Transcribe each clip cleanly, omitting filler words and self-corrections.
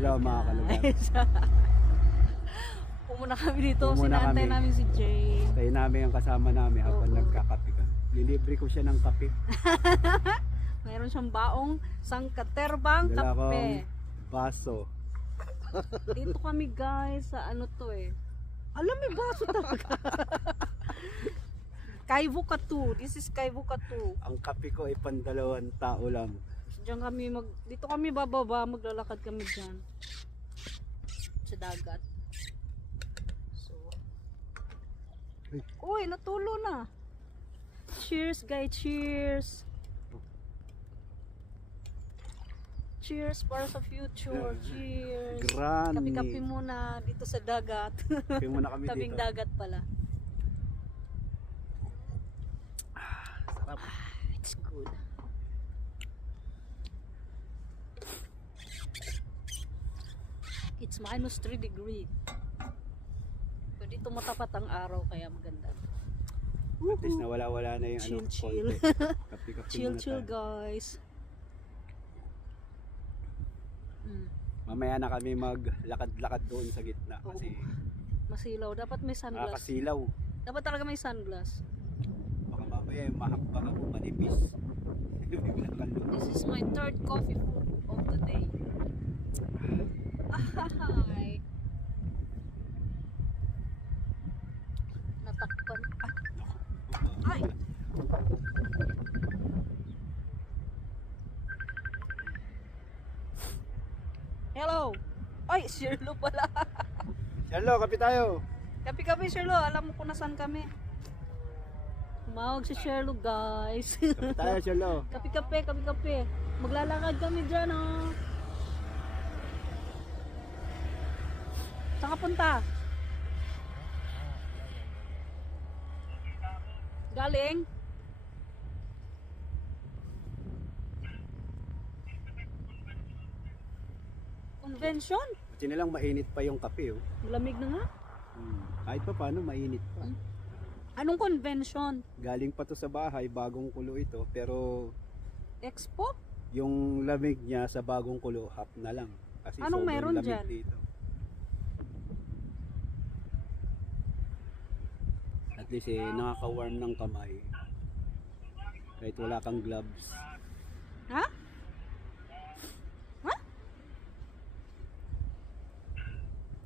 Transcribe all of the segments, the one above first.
Wala makakalugar. Pumuna kami dito, Pumuna sinantay kami. namin si Jay. Tayo namin ang kasama namin habang Oo. nagkakape ka. Lilibre ko siya ng kape. Mayroon siyang baong sangkaterbang Dala kape. kong baso. Dito kami guys sa ano to eh. Alam may baso talaga. Kaivo ka 2. This is Kaivo ka 2. Ang kape ko ay pandalawang tao lang. Diyan kami dito kami bababa, maglalakad kami diyan. Sa dagat. So. Uy, natulo na. Cheers guys, cheers. Cheers para sa future. Cheers. Grande. Kape-kape muna dito sa dagat. Kape muna kami Tabing dito. dagat pala. Sarap. It's good. It's -3 degree. Pero dito matapat ang araw kaya maganda. At least nawala-wala na yung Chill, ano, chill. konti. Kape-kape Chill, muna chill tayo. guys. Mamaya na kami maglakad-lakad doon sa gitna kasi Masilaw. Dapat may sunglass. nakakasilaw. Dapat talaga may sunglass. Baka mamaya yung mahakbang ako manipis. Biglang kalun. This is my third coffee of the day. Ahay. Natakpan. Ay! Hello! Ay, Shirlo pala. Hello, kape tayo. Kapi-kapi, Shirlo. Alam mo kung nasaan kami. Tumawag si Shirlo, guys. Kape tayo, Cholo. Kapi-kape, kapi-kape. Maglalakad kami dyan, oh. Saan ka punta? Galing? Convention? Buti na lang mainit pa yung kape, oh. Malamig na nga. Kahit pa paano, mainit pa. Anong convention? Galing pa to sa bahay, bagong kulo ito. Pero Expo? yung lamig niya sa bagong kulo, half na lang. Kasi Anong sobrang meron lamig dyan? dito. At least nakaka-warm ng kamay. Kahit wala kang gloves. Ha? Ha?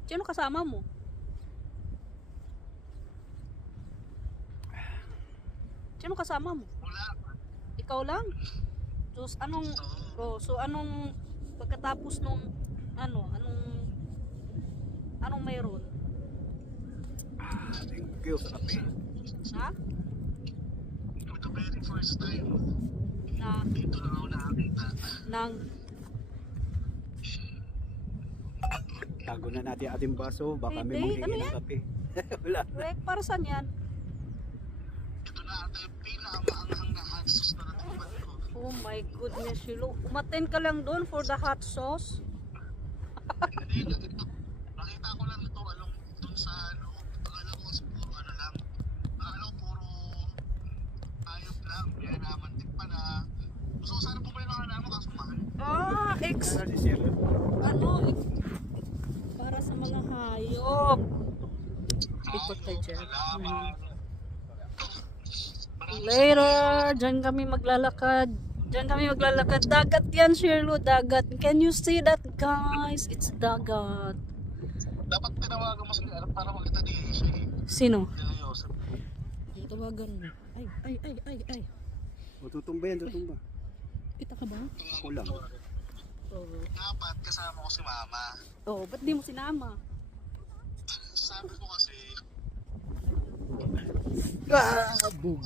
Sino kasama mo? Sino kasama mo? Ikaw lang? So anong pagkatapos nung anong mayroon? Thank you sa kape. Ha? For the very first time, Na dito lang ako nakakita. nang Tago na natin ating baso, baka may Hindi, manghingi ano ng yan? kape. Wala na. Rek, para saan yan? Ito na ata yung pinakamaanghang na hot sauce na natikman ko. Oh my goodness, Shilo. Umaten ka lang doon for the hot sauce. Hindi, nakita ko lang ito, dun sa akala ko kasi puro lang. Akala ko puro ayop lang. Kaya naman din pala. Gusto ko sana bumili ng naman kaso mahal. Ano si Sir? Para sa mga hayop. Ikot tayo dyan. Later, dyan kami maglalakad. Dagat yan, Shirlo. Dagat. Can you see that, guys? It's dagat. Dapat tinawagan mo sila para makita ni Asia eh. Sino? Dila Yosef. Tawagan mo. Ay. O, tutumba yan, tutumba. Kita ka ba? Ako lang. Oo. Dapat kasama ko si mama. Oh, ba't di mo sinama? Sabi ko kasi, Boom!